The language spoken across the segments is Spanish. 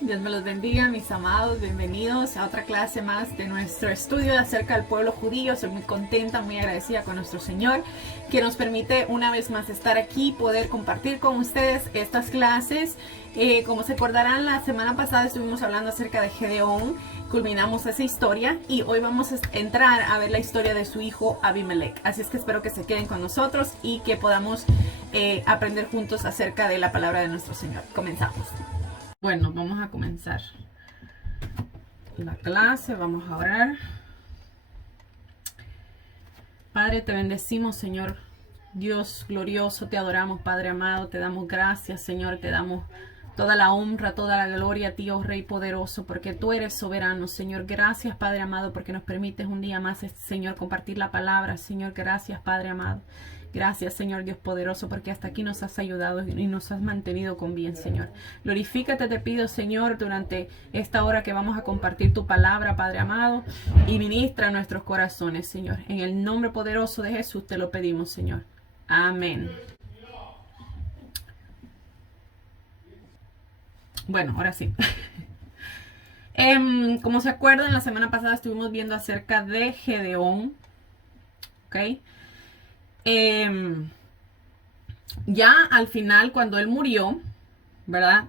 Dios me los bendiga, mis amados. Bienvenidos a otra clase más de nuestro estudio acerca del pueblo judío. Soy muy contenta, muy agradecida con nuestro Señor, que nos permite una vez más estar aquí, poder compartir con ustedes estas clases. Como se acordarán, la semana pasada estuvimos hablando acerca de Gedeón, culminamos esa historia y hoy vamos a entrar a ver la historia de su hijo Abimelech. Así es que espero que se queden con nosotros y que podamos aprender juntos acerca de la palabra de nuestro Señor. Comenzamos. Bueno, vamos a comenzar la clase, vamos a orar. Padre, te bendecimos, Señor Dios glorioso, te adoramos, Padre amado, te damos gracias, Señor, te damos toda la honra, toda la gloria a ti, oh Rey poderoso, porque tú eres soberano, Señor. Gracias, Padre amado, porque nos permites un día más, Señor, compartir la palabra, Señor. Gracias, Padre amado. Gracias, Señor Dios poderoso, porque hasta aquí nos has ayudado y nos has mantenido con bien, Señor. Glorifícate, te pido, Señor, durante esta hora que vamos a compartir tu palabra, Padre amado, y ministra nuestros corazones, Señor. En el nombre poderoso de Jesús te lo pedimos, Señor. Amén. Bueno, ahora sí. Como se acuerdan, la semana pasada estuvimos viendo acerca de Gedeón. ¿Ok? Ya al final, cuando él murió, ¿verdad?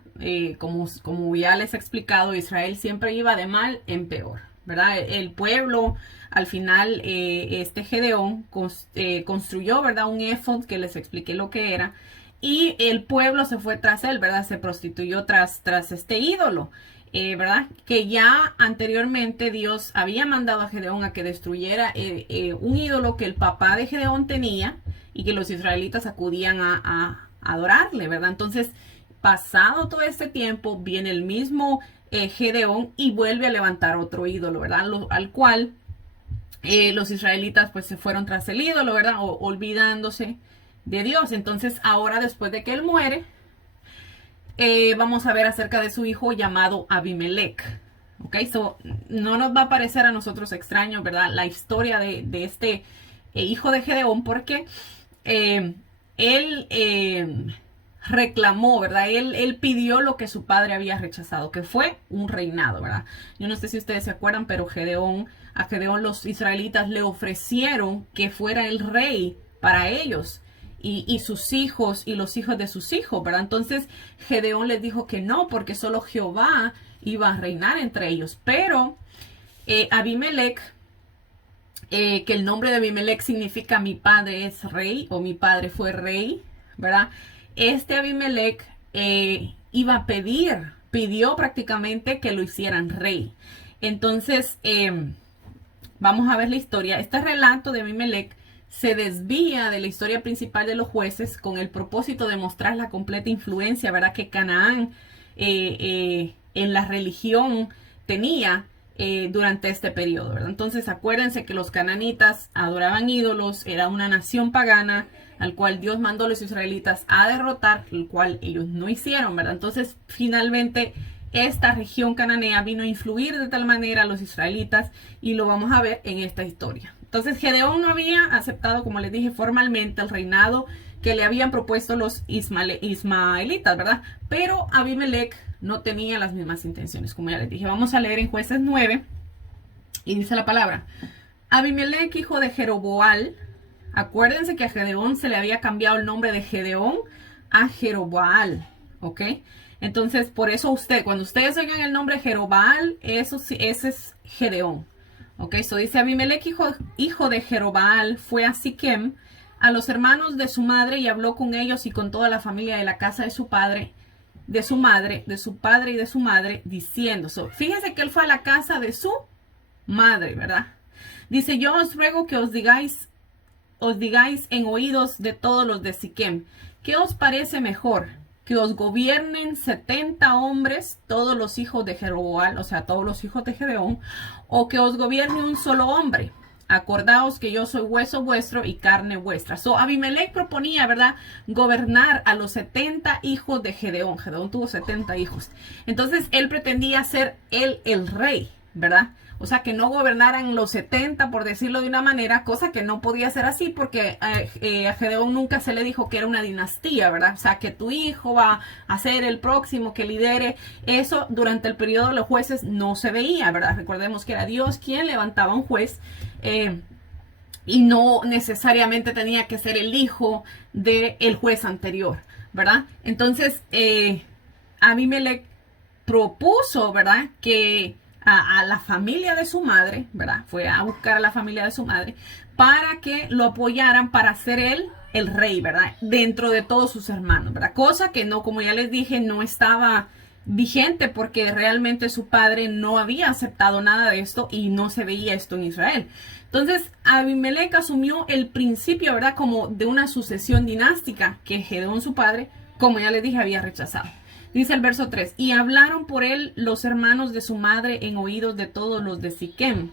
Como ya les he explicado, Israel siempre iba de mal en peor, ¿verdad? El pueblo, al final, este Gedeón construyó, ¿verdad? Un éfod que les expliqué lo que era. Y el pueblo se fue tras él, ¿verdad? Se prostituyó tras este ídolo, ¿verdad? Que ya anteriormente Dios había mandado a Gedeón a que destruyera un ídolo que el papá de Gedeón tenía y que los israelitas acudían a adorarle, ¿verdad? Entonces, pasado todo este tiempo, viene el mismo Gedeón y vuelve a levantar otro ídolo, ¿verdad? Al cual los israelitas pues se fueron tras el ídolo, ¿verdad? Olvidándose de Dios. Entonces ahora, después de que él muere, vamos a ver acerca de su hijo llamado Abimelech. Ok, no nos va a parecer a nosotros extraño, ¿verdad? La historia de este hijo de Gedeón, porque él reclamó, ¿verdad? Él pidió lo que su padre había rechazado, que fue un reinado, ¿verdad? Yo no sé si ustedes se acuerdan, pero a Gedeón los israelitas le ofrecieron que fuera el rey para ellos. Y sus hijos y los hijos de sus hijos, ¿verdad? Entonces Gedeón les dijo que no, porque solo Jehová iba a reinar entre ellos. Pero Abimelech, que el nombre de Abimelech significa mi padre es rey o mi padre fue rey, ¿verdad? Este Abimelech pidió prácticamente que lo hicieran rey. Entonces, vamos a ver la historia. Este relato de Abimelech se desvía de la historia principal de los jueces con el propósito de mostrar la completa influencia, ¿verdad?, que Canaán en la religión tenía durante este periodo, ¿verdad? Entonces acuérdense que los cananitas adoraban ídolos, era una nación pagana al cual Dios mandó a los israelitas a derrotar, el cual ellos no hicieron, ¿verdad? Entonces finalmente esta región cananea vino a influir de tal manera a los israelitas y lo vamos a ver en esta historia. Entonces Gedeón no había aceptado, como les dije, formalmente el reinado que le habían propuesto los ismaelitas, ¿verdad? Pero Abimelech no tenía las mismas intenciones, como ya les dije. Vamos a leer en Jueces 9 y dice la palabra: Abimelech, hijo de Jeroboal. Acuérdense que a Gedeón se le había cambiado el nombre de Gedeón a Jeroboal, ¿ok? Entonces, por eso cuando ustedes oigan el nombre Jeroboal, ese es Gedeón. Ok, dice Abimelech, hijo de Jeroboal, fue a Siquem, a los hermanos de su madre, y habló con ellos y con toda la familia de la casa de su padre, de su madre, de su padre y de su madre, diciendo. Fíjense que él fue a la casa de su madre, ¿verdad? Dice: yo os ruego que os digáis en oídos de todos los de Siquem, ¿qué os parece mejor? Que os gobiernen 70 hombres, todos los hijos de Jeroboal, o sea, todos los hijos de Gedeón, o que os gobierne un solo hombre. Acordaos que yo soy hueso vuestro y carne vuestra. Abimelech proponía, ¿verdad?, gobernar a los 70 hijos de Gedeón. Gedeón tuvo 70 hijos. Entonces, él pretendía ser él el rey, ¿verdad? O sea, que no gobernaran los 70, por decirlo de una manera, cosa que no podía ser así porque a Gedeón nunca se le dijo que era una dinastía, ¿verdad? O sea, que tu hijo va a ser el próximo que lidere. Eso durante el periodo de los jueces no se veía, ¿verdad? Recordemos que era Dios quien levantaba un juez y no necesariamente tenía que ser el hijo del juez anterior, ¿verdad? Entonces, Abimelech propuso, ¿verdad?, que a la familia de su madre, ¿verdad? Fue a buscar a la familia de su madre para que lo apoyaran para ser él el rey, ¿verdad? Dentro de todos sus hermanos, ¿verdad? Cosa que no, como ya les dije, no estaba vigente porque realmente su padre no había aceptado nada de esto y no se veía esto en Israel. Entonces, Abimelech asumió el principio, ¿verdad?, como de una sucesión dinástica que Gedeón, su padre, como ya les dije, había rechazado. Dice el verso 3, y hablaron por él los hermanos de su madre en oídos de todos los de Siquem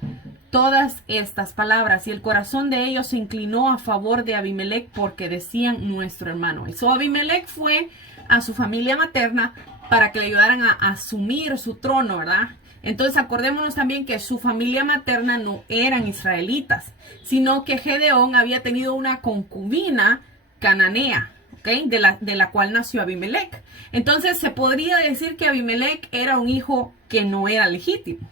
todas estas palabras, y el corazón de ellos se inclinó a favor de Abimelech porque decían nuestro hermano. So Abimelech fue a su familia materna para que le ayudaran a asumir su trono, ¿verdad? Entonces acordémonos también que su familia materna no eran israelitas, sino que Gedeón había tenido una concubina cananea, ¿okay?, de la cual nació Abimelech. Entonces se podría decir que Abimelech era un hijo que no era legítimo.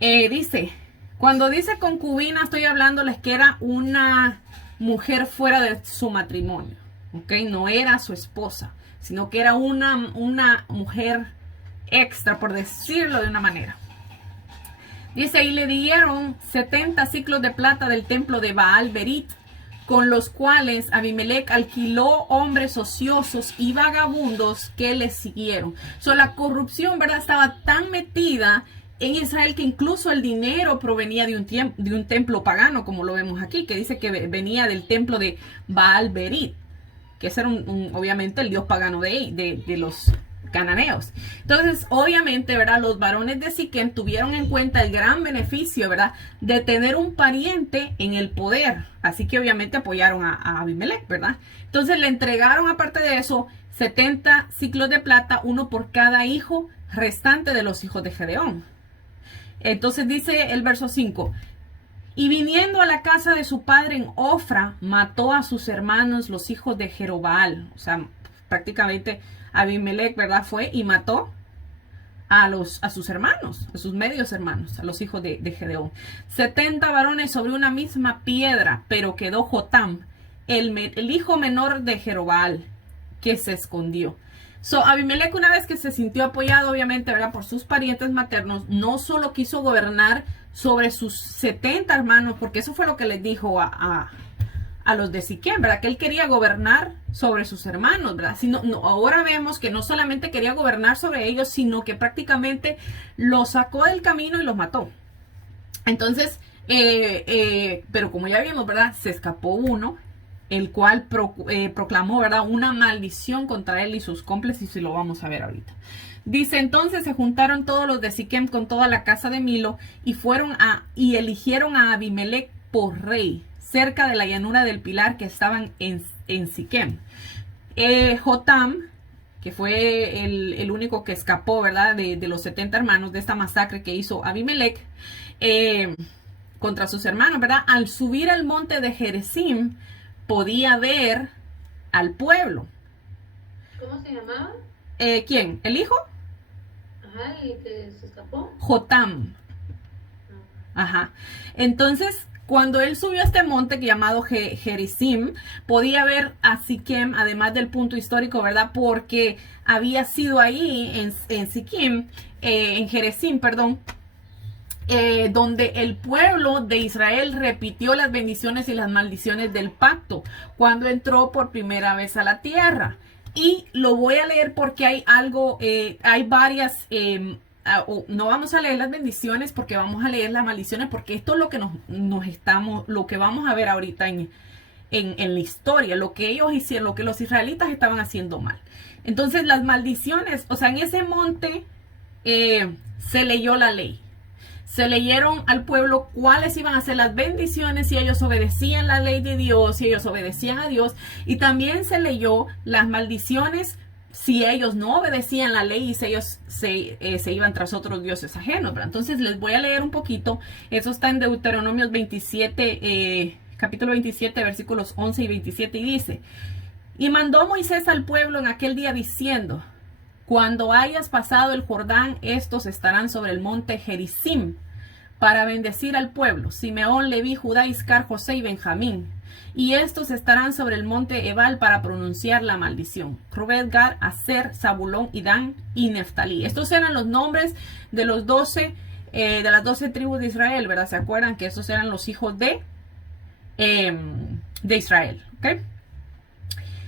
Dice, cuando dice concubina, estoy hablándoles que era una mujer fuera de su matrimonio, ¿ok? No era su esposa, sino que era una mujer extra, por decirlo de una manera. Dice, y le dieron 70 ciclos de plata del templo de Baal Berit, con los cuales Abimelech alquiló hombres ociosos y vagabundos que le siguieron. So, la corrupción, ¿verdad?, estaba tan metida en Israel que incluso el dinero provenía de un templo pagano, como lo vemos aquí, que dice que venía del templo de Baal Berit, que ese era obviamente el dios pagano de los cananeos. Entonces, obviamente, ¿verdad?, los varones de Siquem tuvieron en cuenta el gran beneficio, ¿verdad?, de tener un pariente en el poder. Así que obviamente apoyaron a Abimelech, ¿verdad? Entonces le entregaron, aparte de eso, 70 ciclos de plata, uno por cada hijo restante de los hijos de Gedeón. Entonces dice el verso 5, y viniendo a la casa de su padre en Ofra, mató a sus hermanos, los hijos de Jerobaal. O sea, prácticamente Abimelech, ¿verdad?, fue y mató a sus hermanos, a sus medios hermanos, a los hijos de Gedeón. 70 varones sobre una misma piedra, pero quedó Jotam, el hijo menor de Jerobaal, que se escondió. So, Abimelech, una vez que se sintió apoyado, obviamente, ¿verdad?, por sus parientes maternos, no solo quiso gobernar sobre sus 70 hermanos, porque eso fue lo que les dijo a los de Siquem, ¿verdad?, que él quería gobernar sobre sus hermanos, ¿verdad? Ahora vemos que no solamente quería gobernar sobre ellos, sino que prácticamente los sacó del camino y los mató. Entonces, pero como ya vimos, ¿verdad?, se escapó uno, el cual proclamó, ¿verdad?, una maldición contra él y sus cómplices, y lo vamos a ver ahorita. Dice, entonces se juntaron todos los de Siquem con toda la casa de Milo y eligieron a Abimelech por rey, cerca de la llanura del Pilar que estaban en Siquem. Jotam, que fue el único que escapó, ¿verdad?, de los 70 hermanos de esta masacre que hizo Abimelech contra sus hermanos, ¿verdad?, al subir al monte de Gerizim, podía ver al pueblo. ¿Cómo se llamaba? ¿Quién? ¿El hijo? Ajá, ¿y que se escapó? Jotam. Ajá. Entonces, cuando él subió a este monte llamado Gerizim, podía ver a Siquem, además del punto histórico, ¿verdad?, porque había sido ahí en Siquem, en Gerizim, perdón, donde el pueblo de Israel repitió las bendiciones y las maldiciones del pacto cuando entró por primera vez a la tierra. Y lo voy a leer porque hay algo, hay varias, no vamos a leer las bendiciones porque vamos a leer las maldiciones, porque esto es lo que lo que vamos a ver ahorita en la historia, lo que ellos hicieron, lo que los israelitas estaban haciendo mal. Entonces las maldiciones, o sea, en ese monte se leyó la ley. Se leyeron al pueblo cuáles iban a ser las bendiciones si ellos obedecían la ley de Dios, si ellos obedecían a Dios. Y también se leyó las maldiciones si ellos no obedecían la ley y si ellos se iban tras otros dioses ajenos, ¿verdad? Entonces les voy a leer un poquito. Eso está en Deuteronomios 27, capítulo 27, versículos 11 y 27, y dice: y mandó Moisés al pueblo en aquel día diciendo: cuando hayas pasado el Jordán, estos estarán sobre el monte Gerizim para bendecir al pueblo: Simeón, Leví, Judá, Iscar, José y Benjamín. Y estos estarán sobre el monte Ebal para pronunciar la maldición: Rubén, Gad, Aser, Zabulón y Dan y Neftalí. Estos eran los nombres de los 12, de las 12 tribus de Israel, ¿verdad? ¿Se acuerdan que estos eran los hijos de Israel? ¿Ok?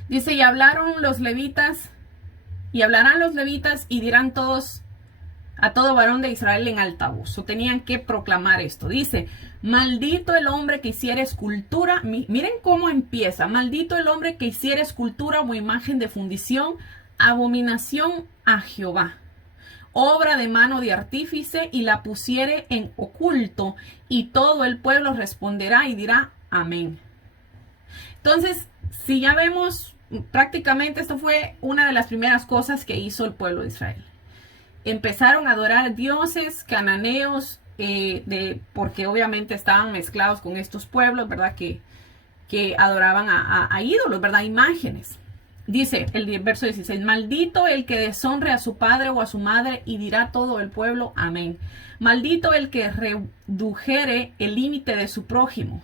Dice: y hablaron los levitas, y hablarán los levitas y dirán todos a todo varón de Israel en alta voz. O tenían que proclamar esto. Dice: maldito el hombre que hiciera escultura. Miren cómo empieza: maldito el hombre que hiciera escultura o imagen de fundición, abominación a Jehová, obra de mano de artífice, y la pusiere en oculto. Y todo el pueblo responderá y dirá: amén. Entonces, si ya vemos, prácticamente esto fue una de las primeras cosas que hizo el pueblo de Israel. Empezaron a adorar dioses cananeos, porque obviamente estaban mezclados con estos pueblos, ¿verdad? Que adoraban a ídolos, ¿verdad? Imágenes. Dice el verso 16: maldito el que deshonre a su padre o a su madre, y dirá todo el pueblo: amén. Maldito el que redujere el límite de su prójimo,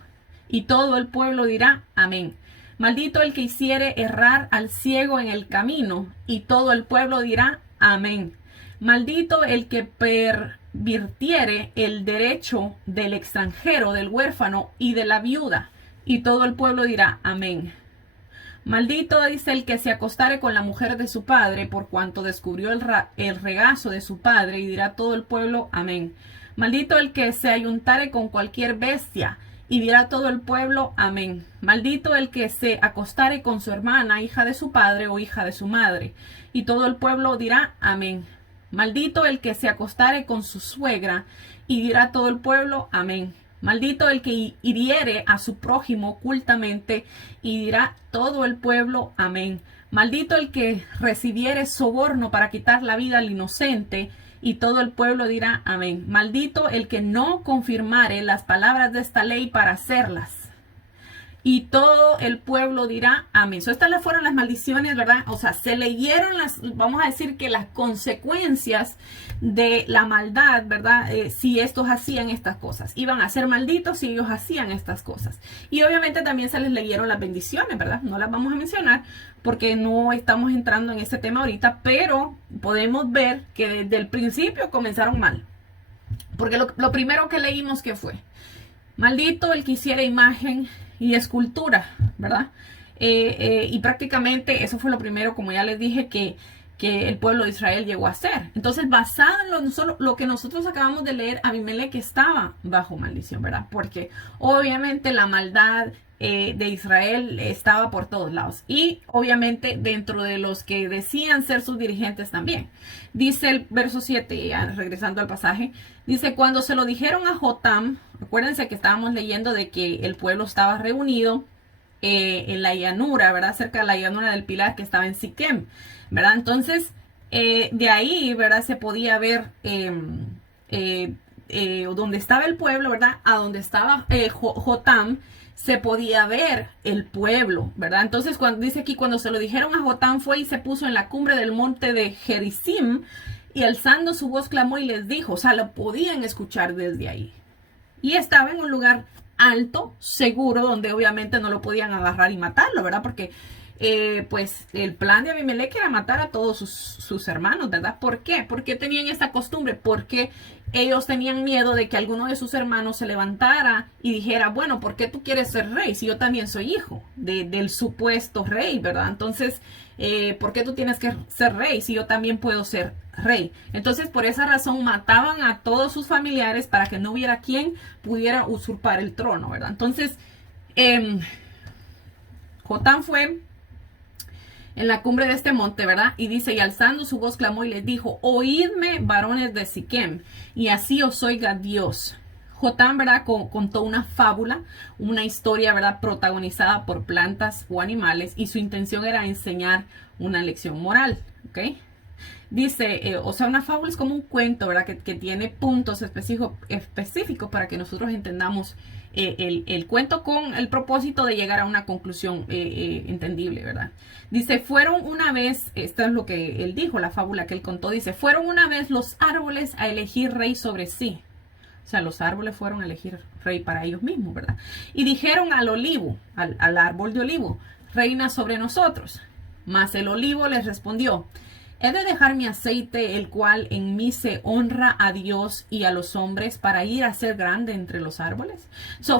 y todo el pueblo dirá: amén. Maldito el que hiciere errar al ciego en el camino, y todo el pueblo dirá: amén. Maldito el que pervirtiere el derecho del extranjero, del huérfano y de la viuda, y todo el pueblo dirá: amén. Maldito dice el que se acostare con la mujer de su padre, por cuanto descubrió el regazo de su padre, y dirá todo el pueblo: amén. Maldito el que se ayuntare con cualquier bestia, y dirá todo el pueblo: amén. Maldito el que se acostare con su hermana, hija de su padre o hija de su madre, y todo el pueblo dirá: amén. Maldito el que se acostare con su suegra, y dirá todo el pueblo: amén. Maldito el que hiriere a su prójimo ocultamente, y dirá todo el pueblo: amén. Maldito el que recibiere soborno para quitar la vida al inocente, y todo el pueblo dirá: amén. Maldito el que no confirmare las palabras de esta ley para hacerlas, y todo el pueblo dirá: amén. So, estas fueron las maldiciones, ¿verdad? O sea, se leyeron vamos a decir que las consecuencias de la maldad, ¿verdad? Si estos hacían estas cosas, iban a ser malditos si ellos hacían estas cosas. Y obviamente también se les leyeron las bendiciones, ¿verdad? No las vamos a mencionar porque no estamos entrando en ese tema ahorita, pero podemos ver que desde el principio comenzaron mal. Porque lo primero que leímos, ¿qué fue? Maldito el que hiciera imagen y escultura, ¿verdad? Y prácticamente eso fue lo primero, como ya les dije, que el pueblo de Israel llegó a hacer. Entonces, basado en lo que nosotros acabamos de leer, Abimelech estaba bajo maldición, ¿verdad? Porque obviamente la maldad de Israel estaba por todos lados. Y obviamente dentro de los que decían ser sus dirigentes también. Dice el verso 7, ya regresando al pasaje, dice: cuando se lo dijeron a Jotam, acuérdense que estábamos leyendo de que el pueblo estaba reunido en la llanura, ¿verdad? Cerca de la llanura del Pilar, que estaba en Siquem, ¿verdad? Entonces, de ahí, ¿verdad? Se podía ver donde estaba el pueblo, ¿verdad? A donde estaba Jotam, se podía ver el pueblo, ¿verdad? Entonces, cuando dice aquí, cuando se lo dijeron a Jotam, fue y se puso en la cumbre del monte de Gerizim, y alzando su voz clamó y les dijo, o sea, lo podían escuchar desde ahí. Y estaba en un lugar alto, seguro, donde obviamente no lo podían agarrar y matarlo, ¿verdad? Porque pues el plan de Abimelech era matar a todos sus hermanos, ¿verdad? ¿Por qué? Porque tenían esta costumbre, porque ellos tenían miedo de que alguno de sus hermanos se levantara y dijera, bueno, ¿por qué tú quieres ser rey? Si yo también soy hijo del supuesto rey, ¿verdad? Entonces, ¿por qué tú tienes que ser rey si yo también puedo ser rey? Entonces, por esa razón mataban a todos sus familiares para que no hubiera quien pudiera usurpar el trono, ¿verdad? Entonces, Jotam fue en la cumbre de este monte, ¿verdad? Y dice, y alzando su voz clamó y les dijo, oídme, varones de Siquem, y así os oiga Dios. Jotam, ¿verdad? Contó una fábula, una historia, ¿verdad? Protagonizada por plantas o animales, y su intención era enseñar una lección moral, ¿ok? Dice, o sea, una fábula es como un cuento, ¿verdad? Que tiene puntos específicos para que nosotros entendamos el cuento con el propósito de llegar a una conclusión entendible, ¿verdad? Dice, fueron una vez, esto es lo que él dijo, la fábula que él contó, dice, fueron una vez los árboles a elegir rey sobre sí. O sea, los árboles fueron a elegir rey para ellos mismos, ¿verdad? Y dijeron al olivo, al árbol de olivo, reina sobre nosotros. Mas el olivo les respondió, he de dejar mi aceite, el cual en mí se honra a Dios y a los hombres, para ir a ser grande entre los árboles.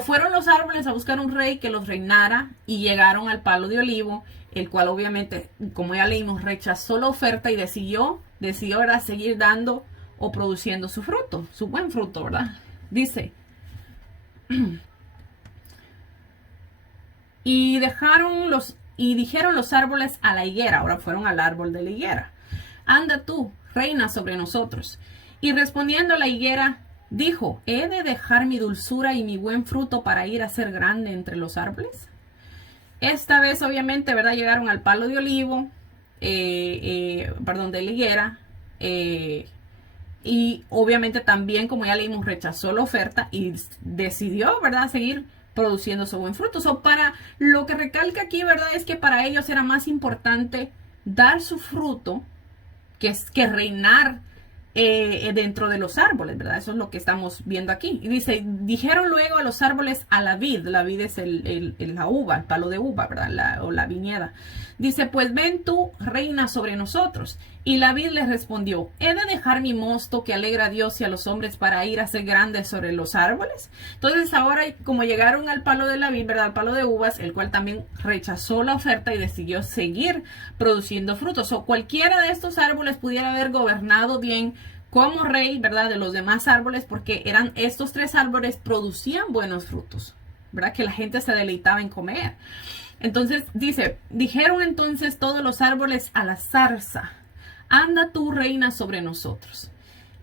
Fueron los árboles a buscar un rey que los reinara y llegaron al palo de olivo, el cual obviamente, como ya leímos, rechazó la oferta y decidió ¿verdad? Seguir dando o produciendo su fruto, su buen fruto, ¿verdad? Dice, y dijeron los árboles a la higuera, ahora fueron al árbol de la higuera, anda tú, reina sobre nosotros. Y respondiendo la higuera, dijo, ¿he de dejar mi dulzura y mi buen fruto para ir a ser grande entre los árboles? Esta vez, obviamente, ¿verdad? Llegaron al palo de olivo, de la higuera, y obviamente también, como ya leímos, rechazó la oferta y decidió, ¿verdad?, seguir produciendo su buen fruto. Para lo que recalca aquí, ¿verdad?, es que para ellos era más importante dar su fruto que reinar dentro de los árboles, ¿verdad? Eso es lo que estamos viendo aquí. Y dice, dijeron luego a los árboles a la vid es la uva, el palo de uva, ¿verdad? O la viñeda. Dice, pues ven tú, reina sobre nosotros. Y la vid les respondió, ¿he de dejar mi mosto que alegra a Dios y a los hombres para ir a ser grandes sobre los árboles? Entonces ahora, como llegaron al palo de la vid, ¿verdad? Al palo de uvas, el cual también rechazó la oferta y decidió seguir produciendo frutos. O cualquiera de estos árboles pudiera haber gobernado bien como rey, ¿verdad? De los demás árboles, porque estos tres árboles producían buenos frutos, ¿verdad? Que la gente se deleitaba en comer. Entonces dice, dijeron entonces todos los árboles a la zarza, anda tú, reina sobre nosotros.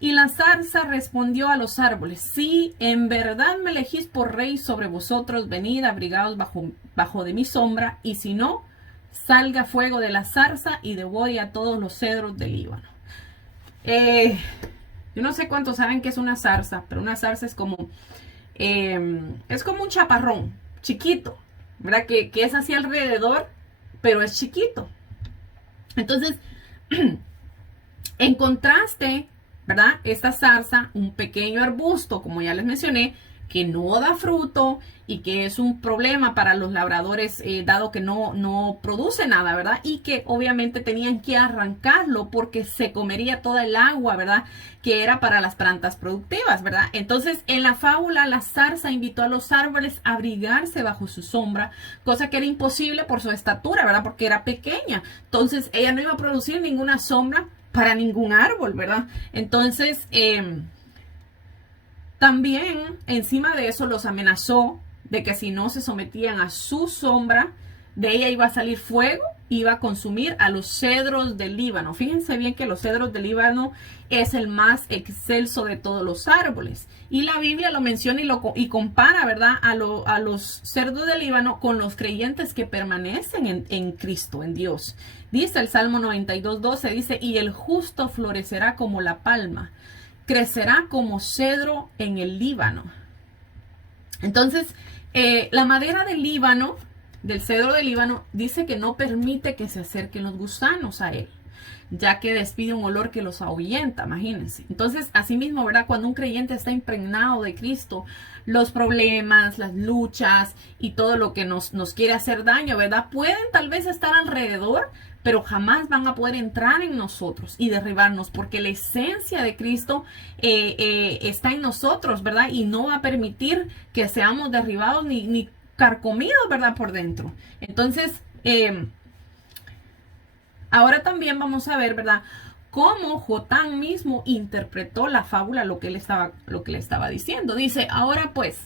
Y la zarza respondió a los árboles, si en verdad me elegís por rey sobre vosotros, venid abrigados bajo de mi sombra, y si no, salga fuego de la zarza y devore a todos los cedros del Líbano. Yo no sé cuántos saben qué es una zarza, pero una zarza es como un chaparrón chiquito, ¿verdad? Que es así alrededor, pero es chiquito. Entonces, en contraste, ¿verdad? Esta zarza, un pequeño arbusto, como ya les mencioné, que no da fruto y que es un problema para los labradores, dado que no produce nada, ¿verdad? Y que obviamente tenían que arrancarlo porque se comería toda el agua, ¿verdad? Que era para las plantas productivas, ¿verdad? Entonces, en la fábula, la zarza invitó a los árboles a abrigarse bajo su sombra, cosa que era imposible por su estatura, ¿verdad? Porque era pequeña. Entonces, ella no iba a producir ninguna sombra para ningún árbol, ¿verdad? Entonces, también encima de eso los amenazó de que si no se sometían a su sombra, de ella iba a salir fuego, iba a consumir a los cedros del Líbano. Fíjense bien que los cedros del Líbano es el más excelso de todos los árboles. Y la Biblia lo menciona y compara, ¿verdad?, a los cedros del Líbano con los creyentes que permanecen en Cristo, en Dios. Dice el Salmo 92:12, dice, y el justo florecerá como la palma, crecerá como cedro en el Líbano. Entonces, la madera del Líbano, del cedro del Líbano, dice que no permite que se acerquen los gusanos a él, ya que despide un olor que los ahuyenta, imagínense. Entonces, asimismo, ¿verdad? Cuando un creyente está impregnado de Cristo, los problemas, las luchas y todo lo que nos quiere hacer daño, ¿verdad?, pueden tal vez estar alrededor, pero jamás van a poder entrar en nosotros y derribarnos, porque la esencia de Cristo está en nosotros, ¿verdad? Y no va a permitir que seamos derribados ni carcomidos, ¿verdad?, por dentro. Entonces, ahora también vamos a ver, ¿verdad?, cómo Jotán mismo interpretó la fábula, lo que le estaba diciendo. Dice, ahora pues,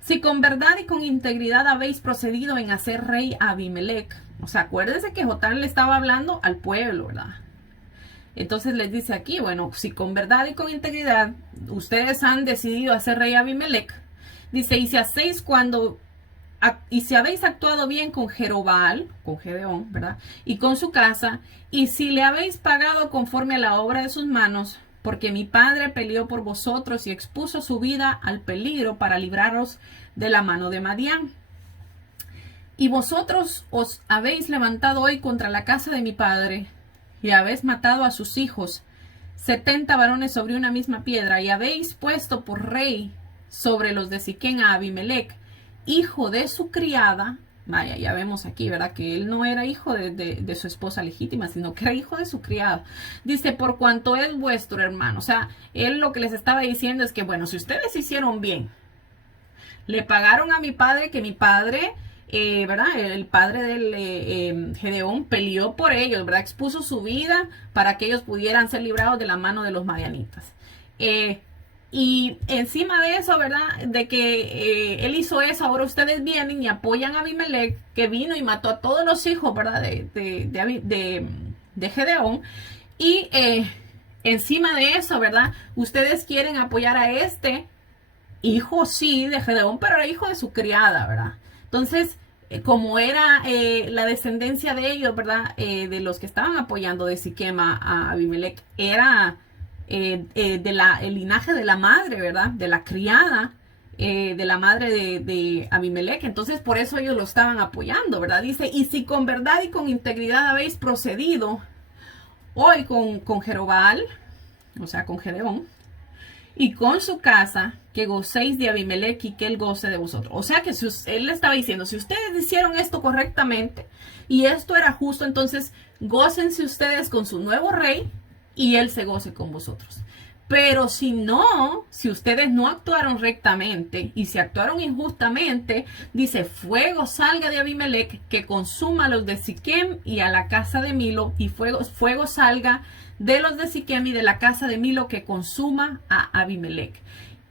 si con verdad y con integridad habéis procedido en hacer rey a Abimelech. O sea, acuérdense que Jotán le estaba hablando al pueblo, ¿verdad? Entonces les dice aquí, bueno, si con verdad y con integridad ustedes han decidido hacer rey a Abimelech, dice, y si hacéis cuando y si habéis actuado bien con Jerobal, con Gedeón, ¿verdad? Y con su casa, y si le habéis pagado conforme a la obra de sus manos, porque mi padre peleó por vosotros y expuso su vida al peligro para libraros de la mano de Madián. Y vosotros os habéis levantado hoy contra la casa de mi padre, y habéis matado a sus hijos, 70 varones sobre una misma piedra, y habéis puesto por rey sobre los de Siquén a Abimelec, hijo de su criada. Vaya, ya vemos aquí, ¿verdad? Que él no era hijo de su esposa legítima, sino que era hijo de su criada. Dice, por cuanto es vuestro hermano. O sea, él lo que les estaba diciendo es que, bueno, si ustedes hicieron bien, le pagaron a mi padre, que mi padre, ¿verdad? El padre del Gedeón peleó por ellos, ¿verdad? Expuso su vida para que ellos pudieran ser librados de la mano de los madianitas. Y encima de eso, ¿verdad? De que él hizo eso, ahora ustedes vienen y apoyan a Abimelec, que vino y mató a todos los hijos, ¿verdad? De Gedeón. Y encima de eso, ¿verdad? Ustedes quieren apoyar a este hijo, sí, de Gedeón, pero era hijo de su criada, ¿verdad? Entonces, como era la descendencia de ellos, ¿verdad? De los que estaban apoyando de Siquem a Abimelec, era el linaje de la madre, ¿verdad? De la criada, de la madre de Abimelec. Entonces, por eso ellos lo estaban apoyando, ¿verdad? Dice, y si con verdad y con integridad habéis procedido hoy con Jerobal, o sea, con Gedeón, y con su casa, que gocéis de Abimelec y que él goce de vosotros. O sea que él le estaba diciendo, si ustedes hicieron esto correctamente y esto era justo, entonces gócense ustedes con su nuevo rey y él se goce con vosotros. Pero si no, si ustedes no actuaron rectamente y si actuaron injustamente, dice, fuego salga de Abimelec que consuma a los de Siquem y a la casa de Milo, y fuego salga de los de Siquem y de la casa de Milo que consuma a Abimelec.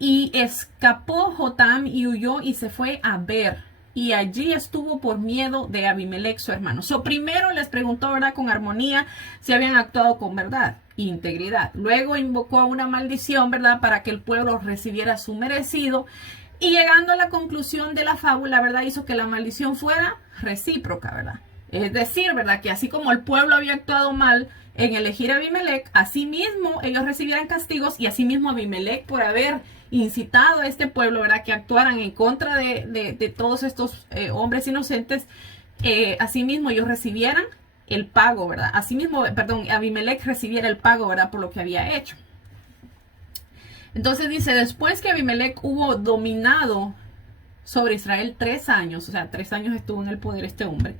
Y escapó Jotam y huyó y se fue a Ber. Y allí estuvo por miedo de Abimelec, su hermano. Primero les preguntó, ¿verdad? Con armonía, si habían actuado con verdad e integridad. Luego invocó a una maldición, ¿verdad? Para que el pueblo recibiera su merecido. Y llegando a la conclusión de la fábula, ¿verdad? Hizo que la maldición fuera recíproca, ¿verdad? Es decir, ¿verdad? Que así como el pueblo había actuado mal en elegir a Abimelec, así mismo ellos recibieran castigos y así mismo Abimelec por haber incitado a este pueblo, ¿verdad? Que actuaran en contra de todos estos hombres inocentes, así mismo ellos recibieran el pago, ¿verdad? Así mismo, perdón, Abimelec recibiera el pago, ¿verdad? Por lo que había hecho. Entonces dice, después que Abimelec hubo dominado sobre Israel 3 años, o sea, 3 años estuvo en el poder este hombre.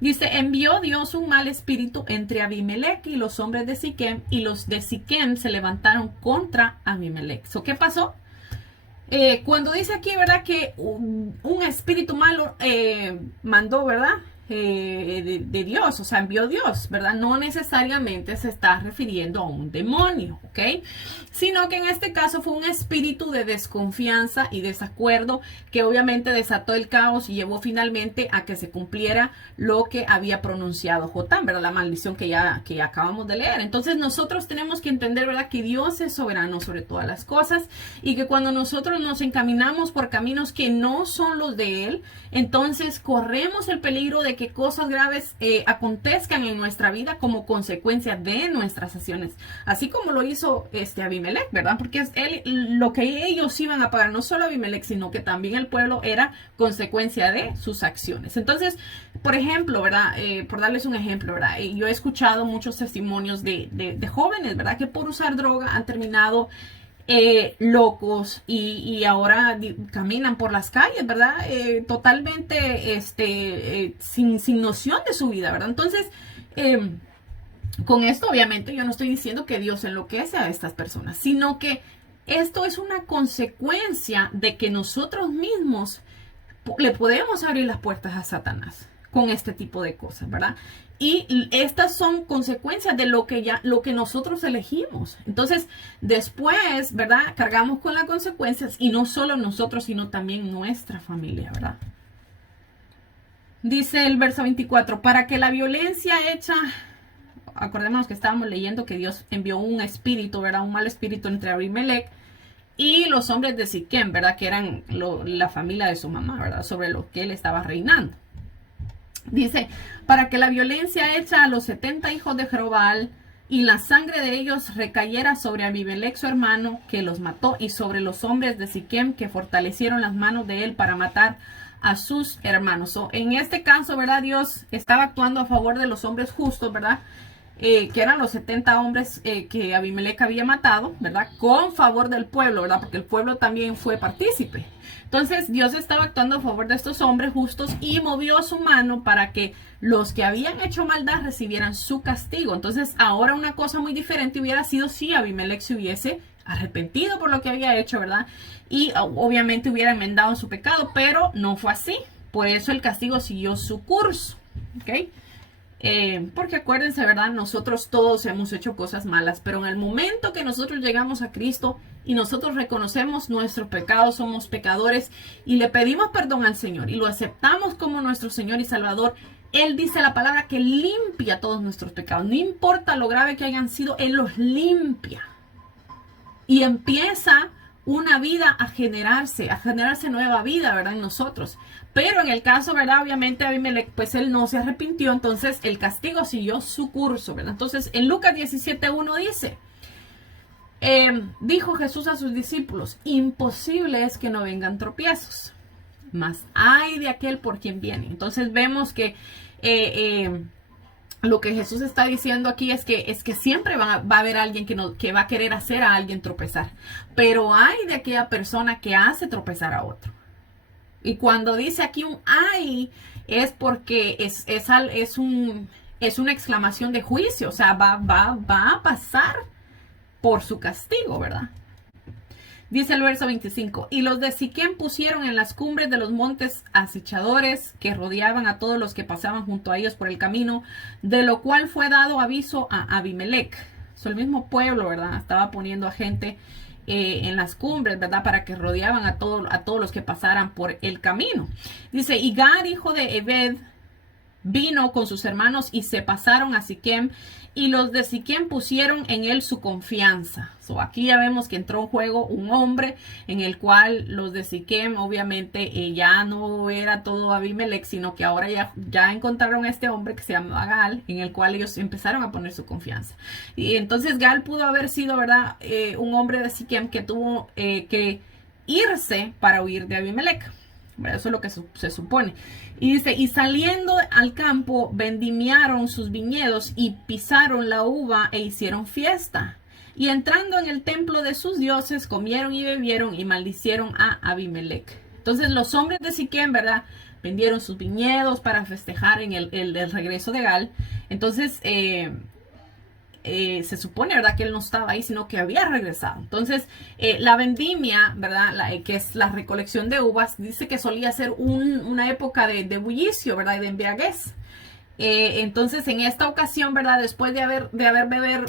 Dice, envió Dios un mal espíritu entre Abimelec y los hombres de Siquem, y los de Siquem se levantaron contra Abimelec. ¿Qué pasó? Cuando dice aquí, ¿verdad? Que un espíritu malo mandó, ¿verdad? De Dios, o sea, envió Dios, ¿verdad? No necesariamente se está refiriendo a un demonio, ¿ok? Sino que en este caso fue un espíritu de desconfianza y desacuerdo que obviamente desató el caos y llevó finalmente a que se cumpliera lo que había pronunciado Jotam, ¿verdad? La maldición que ya acabamos de leer. Entonces nosotros tenemos que entender, ¿verdad? Que Dios es soberano sobre todas las cosas y que cuando nosotros nos encaminamos por caminos que no son los de Él, entonces corremos el peligro de que cosas graves acontezcan en nuestra vida como consecuencia de nuestras acciones, así como lo hizo Abimelec, ¿verdad? Porque lo que ellos iban a pagar, no solo Abimelec, sino que también el pueblo, era consecuencia de sus acciones. Entonces, por ejemplo, ¿verdad? Por darles un ejemplo, ¿verdad? Yo he escuchado muchos testimonios de jóvenes, ¿verdad? Que por usar droga han terminado locos y ahora caminan por las calles, ¿verdad? Totalmente sin noción de su vida, ¿verdad? Entonces, con esto obviamente yo no estoy diciendo que Dios enloquece a estas personas, sino que esto es una consecuencia de que nosotros mismos le podemos abrir las puertas a Satanás con este tipo de cosas, ¿verdad? Y estas son consecuencias de lo que nosotros elegimos. Entonces, después, ¿verdad? Cargamos con las consecuencias y no solo nosotros, sino también nuestra familia, ¿verdad? Dice el verso 24, para que la violencia hecha, acordémonos que estábamos leyendo que Dios envió un espíritu, ¿verdad? Un mal espíritu entre Abimelec y los hombres de Siquem, ¿verdad? Que eran la familia de su mamá, ¿verdad? Sobre lo que él estaba reinando. Dice, para que la violencia hecha a los 70 hijos de Jerobal y la sangre de ellos recayera sobre Abimelech su hermano, que los mató, y sobre los hombres de Siquem, que fortalecieron las manos de él para matar a sus hermanos. En este caso, ¿verdad? Dios estaba actuando a favor de los hombres justos, ¿verdad? Que eran los 70 hombres que Abimelech había matado, ¿verdad? Con favor del pueblo, ¿verdad? Porque el pueblo también fue partícipe. Entonces Dios estaba actuando a favor de estos hombres justos y movió su mano para que los que habían hecho maldad recibieran su castigo. Entonces ahora una cosa muy diferente hubiera sido si Abimelech se hubiese arrepentido por lo que había hecho, ¿verdad? Y obviamente hubiera enmendado su pecado, pero no fue así. Por eso el castigo siguió su curso, ¿ok? Porque acuérdense, ¿verdad? Nosotros todos hemos hecho cosas malas, pero en el momento que nosotros llegamos a Cristo y nosotros reconocemos nuestros pecados, somos pecadores y le pedimos perdón al Señor y lo aceptamos como nuestro Señor y Salvador, Él dice la palabra que limpia todos nuestros pecados. No importa lo grave que hayan sido, Él los limpia. Y empieza una vida a generarse nueva vida, ¿verdad? En nosotros. Pero en el caso, ¿verdad? Obviamente Abimelech, pues él no se arrepintió, entonces el castigo siguió su curso, ¿verdad? Entonces en Lucas 17:1 dice, dijo Jesús a sus discípulos, imposible es que no vengan tropiezos, mas ay de aquel por quien viene. Entonces vemos que lo que Jesús está diciendo aquí es que siempre va a haber alguien que va a querer hacer a alguien tropezar. Pero hay de aquella persona que hace tropezar a otro. Y cuando dice aquí un ay, es porque es una exclamación de juicio. O sea, va a pasar por su castigo, ¿verdad? Dice el verso 25, y los de Siquem pusieron en las cumbres de los montes acechadores que rodeaban a todos los que pasaban junto a ellos por el camino, de lo cual fue dado aviso a Abimelech. El mismo pueblo, ¿verdad? Estaba poniendo a gente en las cumbres, ¿verdad? Para que rodeaban a todos los que pasaran por el camino. Dice, y Gad, hijo de Ebed, vino con sus hermanos y se pasaron a Siquem, y los de Siquem pusieron en él su confianza. Aquí ya vemos que entró en juego un hombre en el cual los de Siquem obviamente ya no era todo Abimelech, sino que ahora ya encontraron a este hombre que se llama Gal, en el cual ellos empezaron a poner su confianza. Y entonces Gal pudo haber sido, ¿verdad? Un hombre de Siquem que tuvo que irse para huir de Abimelech. Eso es lo que se supone. Y dice, y saliendo al campo, vendimiaron sus viñedos y pisaron la uva e hicieron fiesta. Y entrando en el templo de sus dioses, comieron y bebieron y maldicieron a Abimelech. Entonces los hombres de Siquem, ¿verdad? Vendieron sus viñedos para festejar en el regreso de Gal. Entonces se supone, ¿verdad? Que él no estaba ahí, sino que había regresado. Entonces, la vendimia, ¿verdad? Que es la recolección de uvas, dice que solía ser una época de bullicio, ¿verdad? Y de embriaguez. Entonces, en esta ocasión, ¿verdad? Después de haber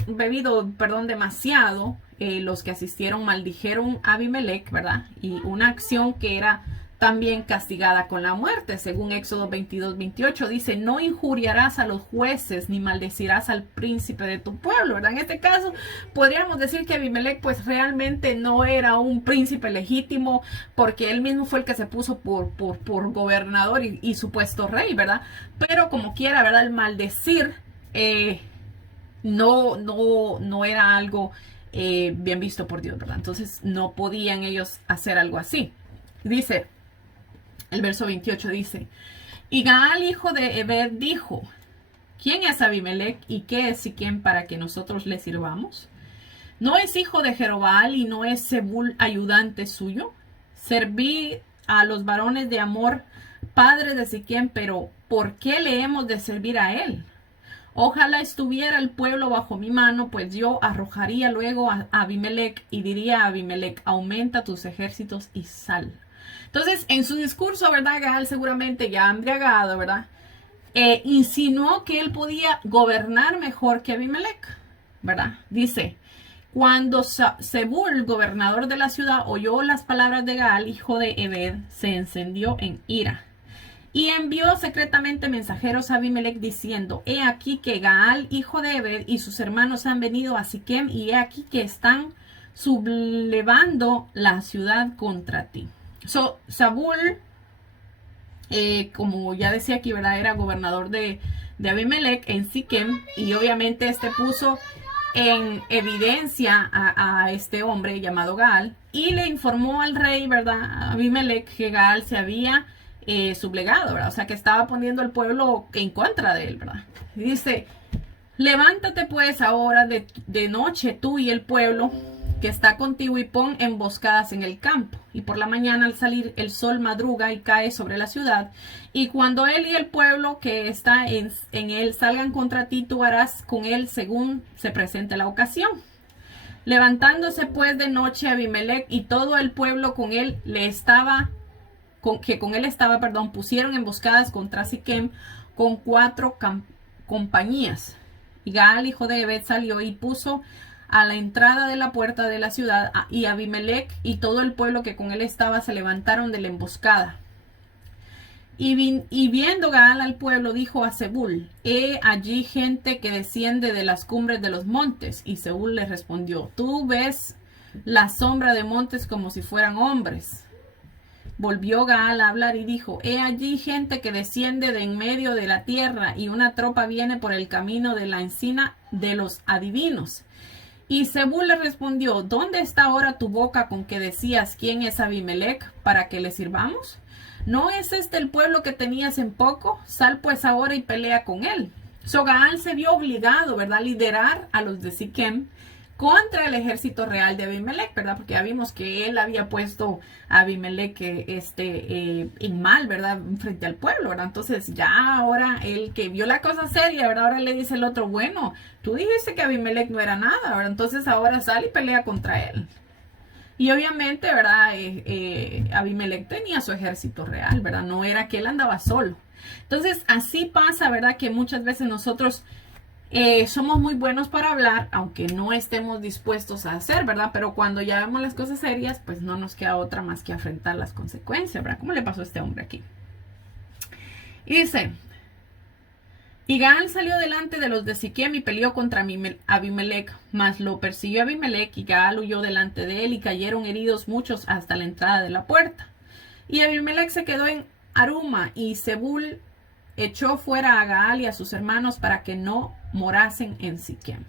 bebido demasiado, los que asistieron maldijeron a Abimelech, ¿verdad? Y una acción que era también castigada con la muerte, según Éxodo 22:28, dice, no injuriarás a los jueces ni maldecirás al príncipe de tu pueblo, ¿verdad? En este caso, podríamos decir que Abimelech pues realmente no era un príncipe legítimo, porque él mismo fue el que se puso por gobernador y supuesto rey, ¿verdad? Pero como quiera, ¿verdad? El maldecir no era algo bien visto por Dios, ¿verdad? Entonces no podían ellos hacer algo así. Dice, el verso 28 dice, y Gaal, hijo de Ebed, dijo, ¿quién es Abimelech y qué es Siquem para que nosotros le sirvamos? ¿No es hijo de Jerobal y no es Zebul ayudante suyo? Serví a los varones de Amor, padre de Siquem, pero ¿por qué le hemos de servir a él? Ojalá estuviera el pueblo bajo mi mano, pues yo arrojaría luego a Abimelech y diría a Abimelech, aumenta tus ejércitos y sal. Entonces, en su discurso, ¿verdad? Gaal seguramente ya embriagado, ¿verdad? Insinuó que él podía gobernar mejor que Abimelech, ¿verdad? Dice, cuando Zebul, gobernador de la ciudad, oyó las palabras de Gaal, hijo de Ebed, se encendió en ira. Y envió secretamente mensajeros a Abimelech diciendo, he aquí que Gaal, hijo de Ebed, y sus hermanos han venido a Siquem, y he aquí que están sublevando la ciudad contra ti. Saúl, como ya decía aquí, ¿verdad? Era gobernador de Abimelech en Siquem, y obviamente puso en evidencia a este hombre llamado Gaal, y le informó al rey, ¿verdad? A Abimelech, que Gaal se había sublegado, ¿verdad? O sea, que estaba poniendo al pueblo en contra de él, ¿verdad? Y dice: levántate pues ahora de noche, tú y el pueblo que está contigo, y pon emboscadas en el campo. Y por la mañana, al salir el sol, madruga y cae sobre la ciudad. Y cuando él y el pueblo que está en él salgan contra ti, tú harás con él según se presente la ocasión. Levantándose pues de noche Abimelech y todo el pueblo con él pusieron emboscadas contra Siquem con 4 compañías. Y Gaal, hijo de Ebed, salió y puso a la entrada de la puerta de la ciudad, y Abimelech y todo el pueblo que con él estaba se levantaron de la emboscada. Y viendo Gaal al pueblo, dijo a Zebul: he allí gente que desciende de las cumbres de los montes. Y Zebul le respondió: tú ves la sombra de montes como si fueran hombres. Volvió Gaal a hablar y dijo: he allí gente que desciende de en medio de la tierra, y una tropa viene por el camino de la encina de los adivinos. Y Zebul le respondió: ¿dónde está ahora tu boca con que decías quién es Abimelech para que le sirvamos? ¿No es este el pueblo que tenías en poco? Sal pues ahora y pelea con él. Gaal se vio obligado, ¿verdad?, a liderar a los de Siquem contra el ejército real de Abimelech, ¿verdad? Porque ya vimos que él había puesto a Abimelech en mal, ¿verdad?, frente al pueblo, ¿verdad? Entonces ya ahora el que vio la cosa seria, ¿verdad?, ahora le dice el otro: bueno, tú dijiste que Abimelech no era nada, ¿verdad? Entonces ahora sale y pelea contra él. Y obviamente, ¿verdad?, Abimelech tenía su ejército real, ¿verdad? No era que él andaba solo. Entonces así pasa, ¿verdad?, que muchas veces nosotros somos muy buenos para hablar, aunque no estemos dispuestos a hacer, ¿verdad? Pero cuando ya vemos las cosas serias, pues no nos queda otra más que afrontar las consecuencias, ¿verdad? ¿Cómo le pasó a este hombre aquí? Y dice: y Gaal salió delante de los de Siquem y peleó contra Abimelech, mas lo persiguió Abimelech, y Gaal huyó delante de él, y cayeron heridos muchos hasta la entrada de la puerta. Y Abimelech se quedó en Aruma, y Zebul echó fuera a Gaal y a sus hermanos para que no morasen en Siquem.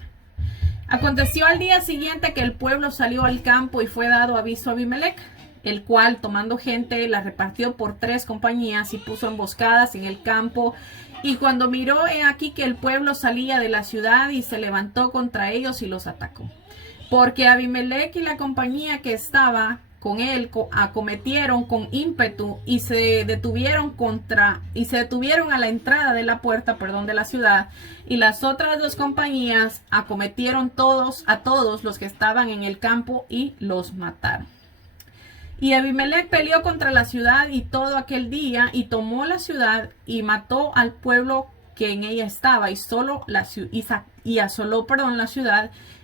Aconteció al día siguiente que el pueblo salió al campo, y fue dado aviso a Abimelech, el cual, tomando gente, la repartió por 3 compañías y puso emboscadas en el campo. Y cuando miró, he aquí que el pueblo salía de la ciudad, y se levantó contra ellos y los atacó. Porque Abimelech y la compañía que estaba con él acometieron con ímpetu y se detuvieron a la entrada de la puerta, de la ciudad, y las otras 2 compañías acometieron a todos los que estaban en el campo y los mataron. Y Abimelech peleó contra la ciudad y todo aquel día, y tomó la ciudad y mató al pueblo que en ella estaba, y asoló la ciudad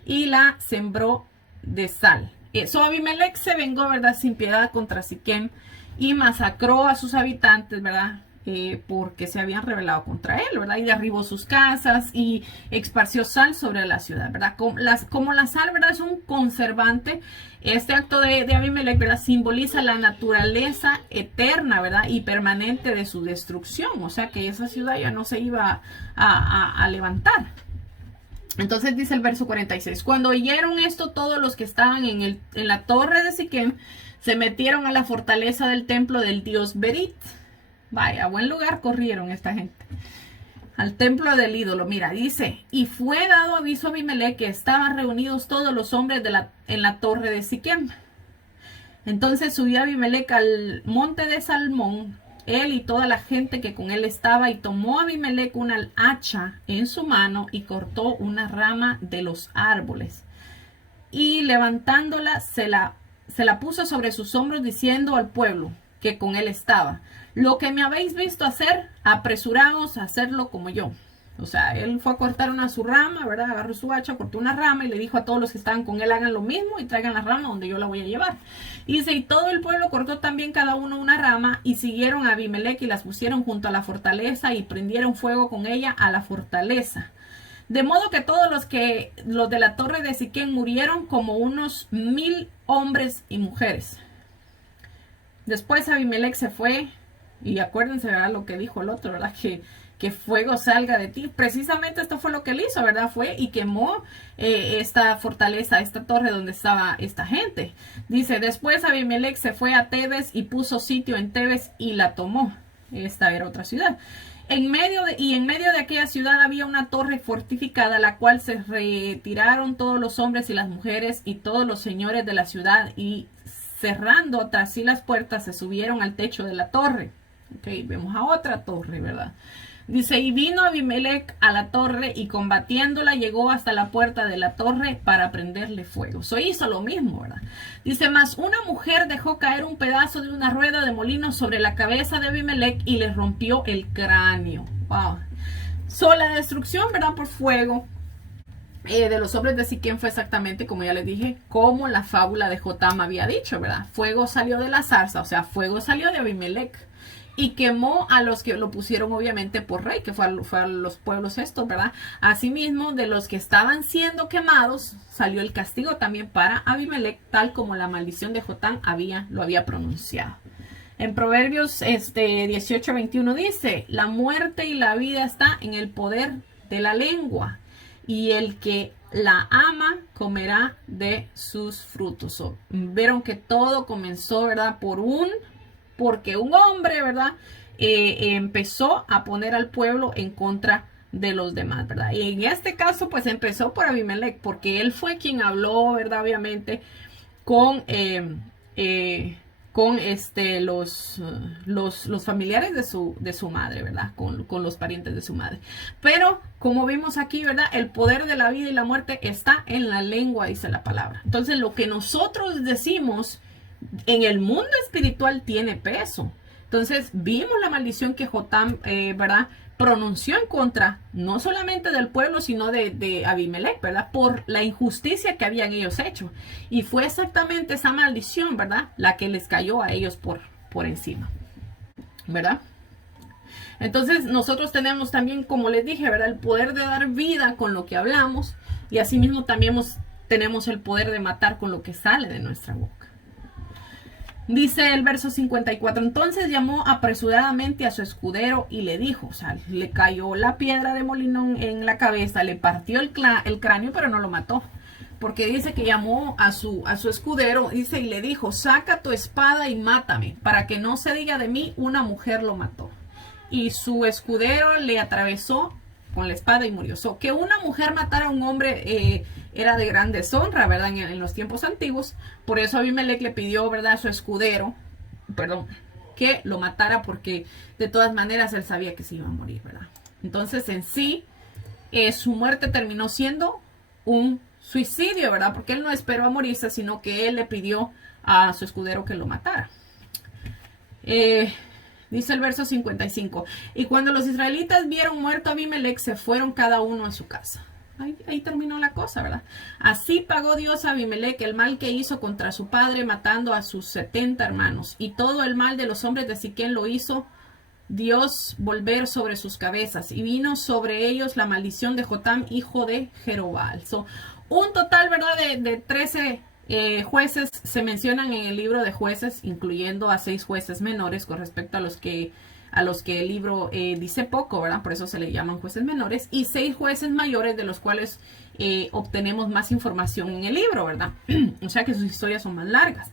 y la sembró de sal. Abimelech se vengó, ¿verdad?, sin piedad contra Siquem, y masacró a sus habitantes, ¿verdad?, porque se habían rebelado contra él, ¿verdad? Y derribó sus casas y esparció sal sobre la ciudad, ¿verdad? Como la sal, ¿verdad?, es un conservante. Este acto de Abimelech, ¿verdad?, simboliza la naturaleza eterna, ¿verdad?, y permanente de su destrucción. O sea que esa ciudad ya no se iba a levantar. Entonces dice el verso 46: cuando oyeron esto, todos los que estaban en la torre de Siquem se metieron a la fortaleza del templo del dios Berit. Vaya, a buen lugar corrieron esta gente. Al templo del ídolo. Mira, dice: y fue dado aviso a Abimelech que estaban reunidos todos los hombres en la torre de Siquem. Entonces subió Abimelech al monte de Salmón, él y toda la gente que con él estaba, y tomó Abimelech una hacha en su mano y cortó una rama de los árboles. Y levantándola se la puso sobre sus hombros, diciendo al pueblo que con él estaba: lo que me habéis visto hacer, apresuraos a hacerlo como yo. O sea, él fue a cortar su rama, ¿verdad? Agarró su hacha, cortó una rama y le dijo a todos los que estaban con él: hagan lo mismo y traigan la rama donde yo la voy a llevar. Y dice: y todo el pueblo cortó también cada uno una rama, y siguieron a Abimelech y las pusieron junto a la fortaleza y prendieron fuego con ella a la fortaleza. De modo que todos los de la torre de Siquén murieron, como unos 1000 hombres y mujeres. Después Abimelech se fue, y acuérdense, ¿verdad? Lo que dijo el otro, ¿verdad? Que fuego salga de ti. Precisamente esto fue lo que él hizo, ¿verdad? Fue y quemó esta fortaleza, esta torre donde estaba esta gente. Dice, después Abimelech se fue a Tebes y puso sitio en Tebes y la tomó. Esta era otra ciudad. En medio de aquella ciudad había una torre fortificada, la cual se retiraron todos los hombres y las mujeres y todos los señores de la ciudad, y cerrando tras sí las puertas se subieron al techo de la torre. Ok, vemos a otra torre, ¿verdad? Dice, y vino Abimelech a la torre y combatiéndola llegó hasta la puerta de la torre para prenderle fuego. So hizo lo mismo, ¿verdad? Dice, mas una mujer dejó caer un pedazo de una rueda de molino sobre la cabeza de Abimelech y le rompió el cráneo. Wow. So la destrucción, ¿verdad? Por fuego de los hombres de Siquén fue exactamente, como ya les dije, como la fábula de Jotam había dicho, ¿verdad? Fuego salió de la zarza, o sea, fuego salió de Abimelech. Y quemó a los que lo pusieron obviamente por rey, que fue a los pueblos estos, ¿verdad? Asimismo, de los que estaban siendo quemados, salió el castigo también para Abimelech, tal como la maldición de Jotam lo había pronunciado. En Proverbios 18:21 dice, la muerte y la vida está en el poder de la lengua, y el que la ama comerá de sus frutos. So, vieron que todo comenzó, ¿verdad? Porque un hombre, ¿verdad? Empezó a poner al pueblo en contra de los demás, ¿verdad? Y en este caso, pues empezó por Abimelech, porque él fue quien habló, ¿verdad? Obviamente, con los familiares de su madre, ¿verdad? Con los parientes de su madre. Pero, como vimos aquí, ¿verdad? El poder de la vida y la muerte está en la lengua, dice la palabra. Entonces, lo que nosotros decimos en el mundo espiritual tiene peso. Entonces vimos la maldición que Jotam, ¿verdad? Pronunció en contra, no solamente del pueblo, sino de Abimelech, ¿verdad? Por la injusticia que habían ellos hecho. Y fue exactamente esa maldición, ¿verdad? La que les cayó a ellos por encima, ¿verdad? Entonces nosotros tenemos también, como les dije, ¿verdad? El poder de dar vida con lo que hablamos, y asimismo también tenemos el poder de matar con lo que sale de nuestra boca. Dice el verso 54, entonces llamó apresuradamente a su escudero y le dijo, o sea, le cayó la piedra de molino en la cabeza, le partió el cráneo, pero no lo mató. Porque dice que llamó a su escudero, dice, y le dijo, saca tu espada y mátame, para que no se diga de mí, una mujer lo mató. Y su escudero le atravesó con la espada y murió. So, que una mujer matara a un hombre era de gran deshonra, ¿verdad? En los tiempos antiguos. Por eso Abimelech le pidió, ¿verdad? A su escudero, que lo matara, porque de todas maneras él sabía que se iba a morir, ¿verdad? Entonces, en sí, su muerte terminó siendo un suicidio, ¿verdad? Porque él no esperó a morirse, sino que él le pidió a su escudero que lo matara. Dice el verso 55, y cuando los israelitas vieron muerto a Abimelech, se fueron cada uno a su casa. Ahí terminó la cosa, ¿verdad? Así pagó Dios a Abimelech el mal que hizo contra su padre, matando a sus 70 hermanos. Y todo el mal de los hombres de Siquén lo hizo Dios volver sobre sus cabezas. Y vino sobre ellos la maldición de Jotam, hijo de Jerobal. So, un total, ¿verdad? De 13 jueces se mencionan en el libro de Jueces, incluyendo a 6 jueces menores con respecto a los que el libro dice poco, ¿verdad? Por eso se le llaman jueces menores, y 6 jueces mayores, de los cuales obtenemos más información en el libro, ¿verdad? O sea que sus historias son más largas.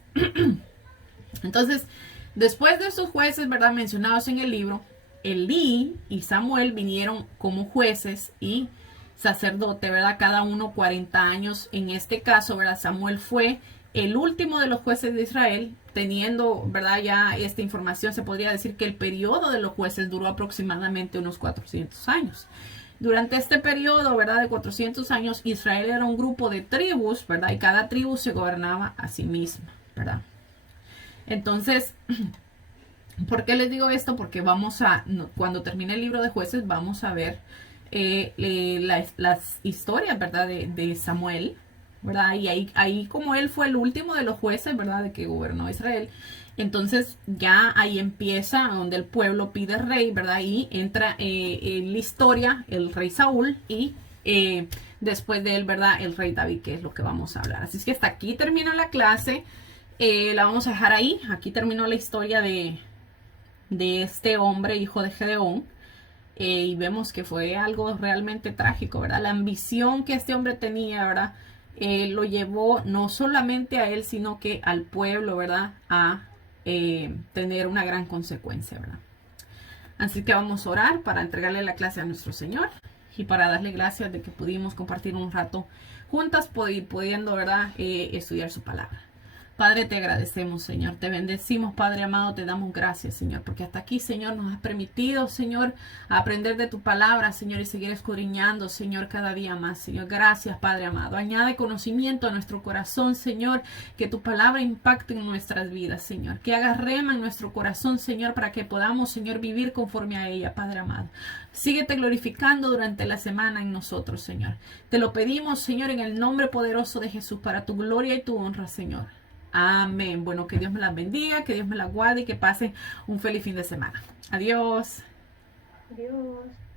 Entonces, después de estos jueces, ¿verdad? Mencionados en el libro, Elí y Samuel vinieron como jueces y sacerdote, ¿verdad? Cada uno 40 años. En este caso, ¿verdad? Samuel fue el último de los jueces de Israel, teniendo, ¿verdad? Ya esta información, se podría decir que el periodo de los jueces duró aproximadamente unos 400 años. Durante este periodo, ¿verdad? De 400 años, Israel era un grupo de tribus, ¿verdad? Y cada tribu se gobernaba a sí misma, ¿verdad? Entonces, ¿por qué les digo esto? Porque cuando termine el libro de Jueces, vamos a ver las historias, ¿verdad? De Samuel, ¿verdad? Y ahí como él fue el último de los jueces, ¿verdad? De que gobernó Israel. Entonces ya ahí empieza donde el pueblo pide rey, ¿verdad? Y entra en la historia el rey Saúl y después de él, ¿verdad? El rey David, que es lo que vamos a hablar. Así es que hasta aquí terminó la clase. La vamos a dejar ahí. Aquí terminó la historia de este hombre, hijo de Gedeón. Y vemos que fue algo realmente trágico, ¿verdad? La ambición que este hombre tenía, ¿verdad? Lo llevó no solamente a él, sino que al pueblo, ¿verdad? A tener una gran consecuencia, ¿verdad? Así que vamos a orar para entregarle la clase a nuestro Señor y para darle gracias de que pudimos compartir un rato juntas, pudiendo, ¿verdad? Estudiar su palabra. Padre, te agradecemos, Señor. Te bendecimos, Padre amado. Te damos gracias, Señor, porque hasta aquí, Señor, nos has permitido, Señor, aprender de tu palabra, Señor, y seguir escudriñando, Señor, cada día más, Señor. Gracias, Padre amado. Añade conocimiento a nuestro corazón, Señor, que tu palabra impacte en nuestras vidas, Señor. Que hagas rema en nuestro corazón, Señor, para que podamos, Señor, vivir conforme a ella, Padre amado. Síguete glorificando durante la semana en nosotros, Señor. Te lo pedimos, Señor, en el nombre poderoso de Jesús, para tu gloria y tu honra, Señor. Amén. Bueno, que Dios me las bendiga, que Dios me las guarde y que pasen un feliz fin de semana. Adiós. Adiós.